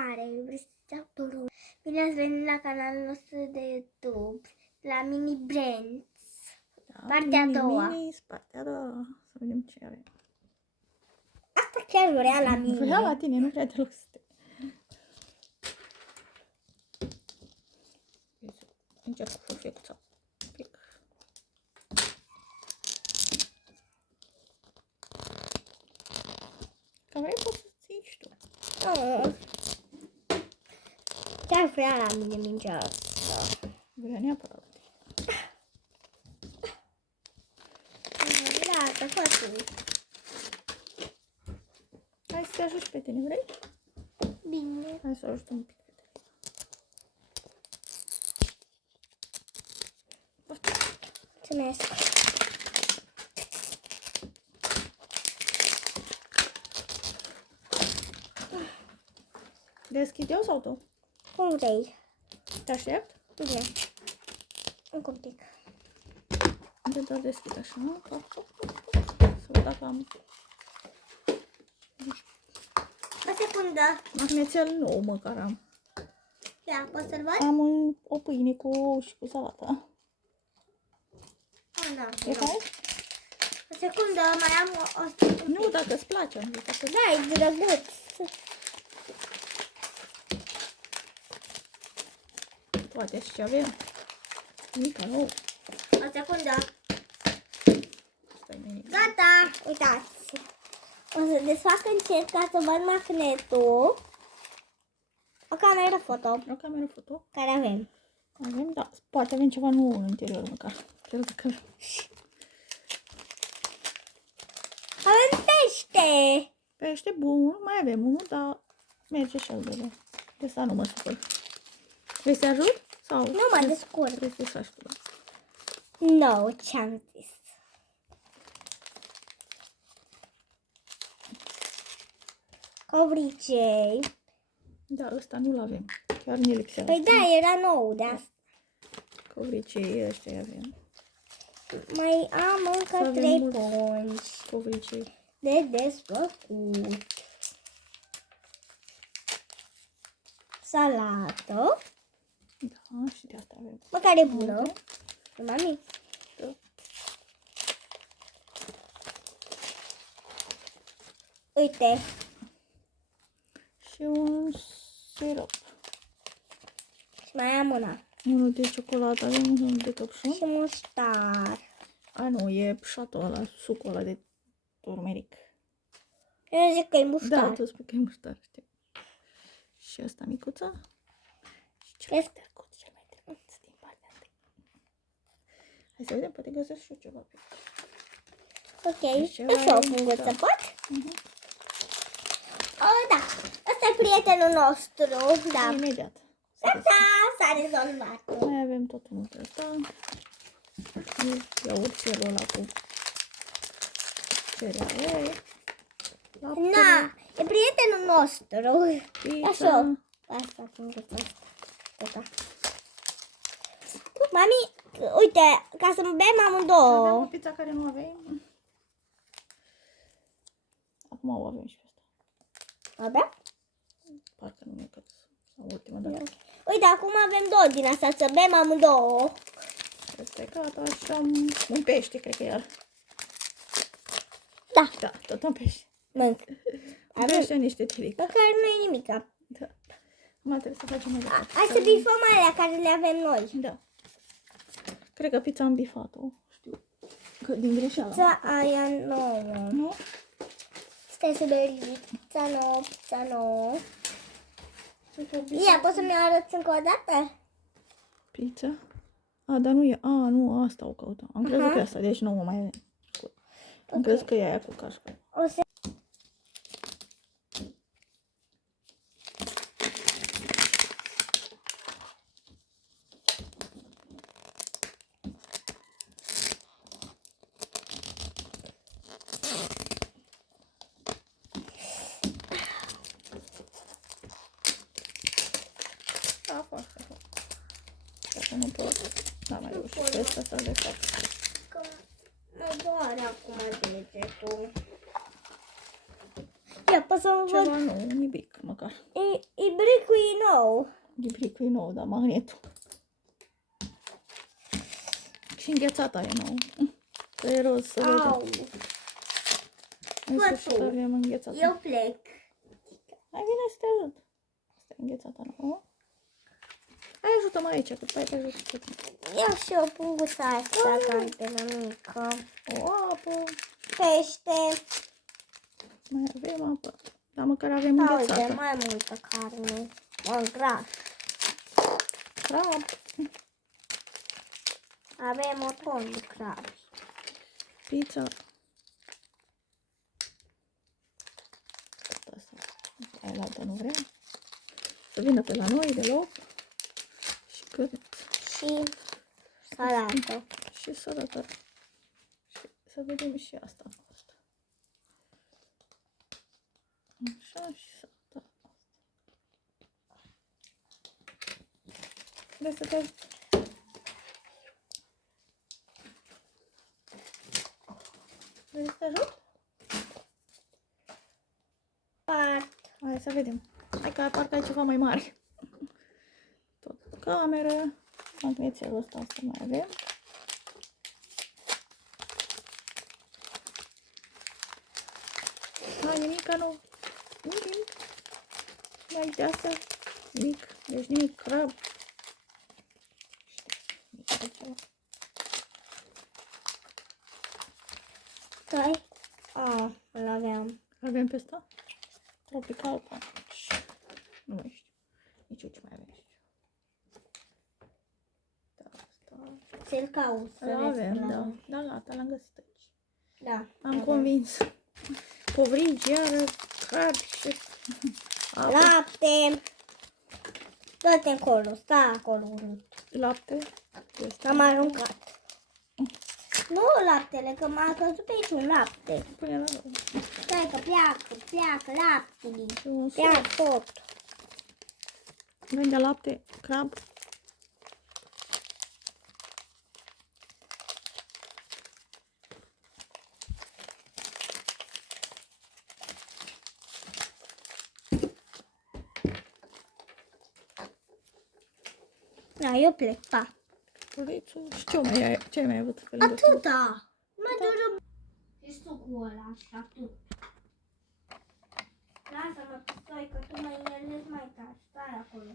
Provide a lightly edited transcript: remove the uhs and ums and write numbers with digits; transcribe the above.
tare, bine ați venit la canalul nostru de YouTube, la Mini Brands, Da, partea a doua. Partea a doua. Să vedem ce are. Asta chiar vrea la mine. Vrea la tine, nu vrea deloc să te... Încep cu furfecuța. Pic. Că vrei poți să ții și tu. Chiar vrea la mine mingea asta. Vrea neapărat. Lasă, fă tu. Hai să te ajut pe tine, vrei? Bine. Hai să ajut un pic pe tine. Mulțumesc. Deschid eu sau tu? Cum vrei? Te aștept? Bine. Încă un pic. De doar deschid așa, nu? Să văd dacă am... O secundă. Magnețel nou măcar am. Ia, poți să-l văd? Am o pâine cu ou și cu salată. Oh, da. E fain? O secundă, mai am o... Nu, dacă îți place, am zis. Dacă... Da, e drăguț. Poate și ce avem. Mica, nou. O secundă. Stai mic. Gata! Uitați. O să desfac încet ca să văd magnetul. O cameră foto O cameră foto. care avem. Avem, da. Poate avem ceva nou în interior măcar. Chiar dacă... Avem pește! Pește bun, mai avem unul, dar merge și al doilea. De asta nu mă supăr. Vrei să ajut? Sau Nu mă descurc. vrei să faci tu? No, ce-am zis. Covricei. Da, ăsta nu-l avem. Chiar ne lipsea. Păi da, era nou de asta. Covricei ăștia avem. Mai am Să încă avem 3 mulți pungi covricei. de desfăcut. Salată. Da, și de asta avem. Măcar e bună. Mami. Da. Uite. Și un sirop. Și mai am una. Unul de ciocolată, avem unul de căpșun. Și muștar. A, nu, e șatul ăla, sucul ăla de turmeric. Eu zic că e Da, muștar. tu spui că e muștar, știu. Și asta micuță. Și cel Vezi? mai drăguț, cel mai drăguț din partea întâi. Hai să vedem, poate găsesc și eu ceva pe aici. Ok. Deci Eu și o ai funguță muștar. pot? Oh, da. Ăsta e prietenul nostru. Da. Imediat. Gata, s-a rezolvat. Mai avem tot unul de ăsta. Iaurțelul ăla cu cereale. Lapte, Na, e prietenul nostru. pizza. Așa. Asta, funguța asta. Gata. Mami, uite, ca să bem Avem o amândouă. pizza care nu avem. Acum o avem și pe asta. Avea? Parcă nu e că sau ultima dată. Uite, acum avem două din asta, să bem amândouă. Asta e gata și am un pește, cred că e el. Da. Da, tot un pește. Mânc. Un pește, niște tiric. Măcar nu e nimica. Da. Acum trebuie să facem mai departe. Hai să bifăm alea care le avem noi. Da. Cred că pizza am bifat-o. Știu. Că din greșeală. Pizza aia nouă. Nu? Stai să vedem. Pizza nouă, pizza nouă. Cred că o Ia, poți să-mi arăți încă o dată? pizza? A, dar nu e. A, nu, asta o căutam. Am crezut că e asta, deci nu o mai avem. Am crezut că e aia cu cașcă. O să... Da, foarte. Dacă nu pot, n-am mai reușit pe asta să le fac. Că mă doare acum degetul. Ia, poți să văd. Ceva nu, nimic măcar. E bric nou. Ghiblicul e nou, dar magnetul. Și înghețata e nouă. Că e roz, să vedem. Au. În Fă sfârșit tu. avem înghețata. Eu plec. Hai, vine să te ajut. Asta e înghețata nouă. Hai, ajută-mă aici, că după aia te ajut cu tine. Ia și o punguță asta, galbenă mică. O apă. Pește. Mai avem apă. Dar măcar avem Da, uite, înghețată. mai multă carne. Mă, gras. Crab. Avem o ton de crabi. Pizza. Asta. Aia la altă nu vrea. Să vină pe la noi deloc. Și cât? Și salată. Și salată. Și să vedem și asta a fost. Așa și salata asta. Vrei să te ajut? Vrei să te ajut? Hai să vedem. Hai că parcă ai ceva mai mare. Tot cameră. Magnețelul ăsta să mai avem. Hai, nimica nu. Nimic. Mai de astea. Nimic. Deci nimic. Crab. Stai. Îl aveam. Avem pe ăsta? Tropical punch. Nu mai știu. Nici eu ce mai avem. Ți-l caut să Îl vezi avem, că da. l-avem. Da, gata, l-am găsit aici. Da. Am convins. Covrigi, iară, crab și apă. Lapte. Dă-te încolo, stai acolo. Lapte. Este. Am aruncat. Nu laptele, că m-a căzut pe aici un lapte. Pune la nou. Stai că pleacă laptele. Și un Pleacă sos. tot. Vende lapte, crab. Da, eu plec, pa. Curițul. Și ce ai mai avut pe lângă? Atâta. Mă dură. Și sucul ăla și atât. Lasă-mă, stai, că tu mă enervezi mai tare. Stai acolo.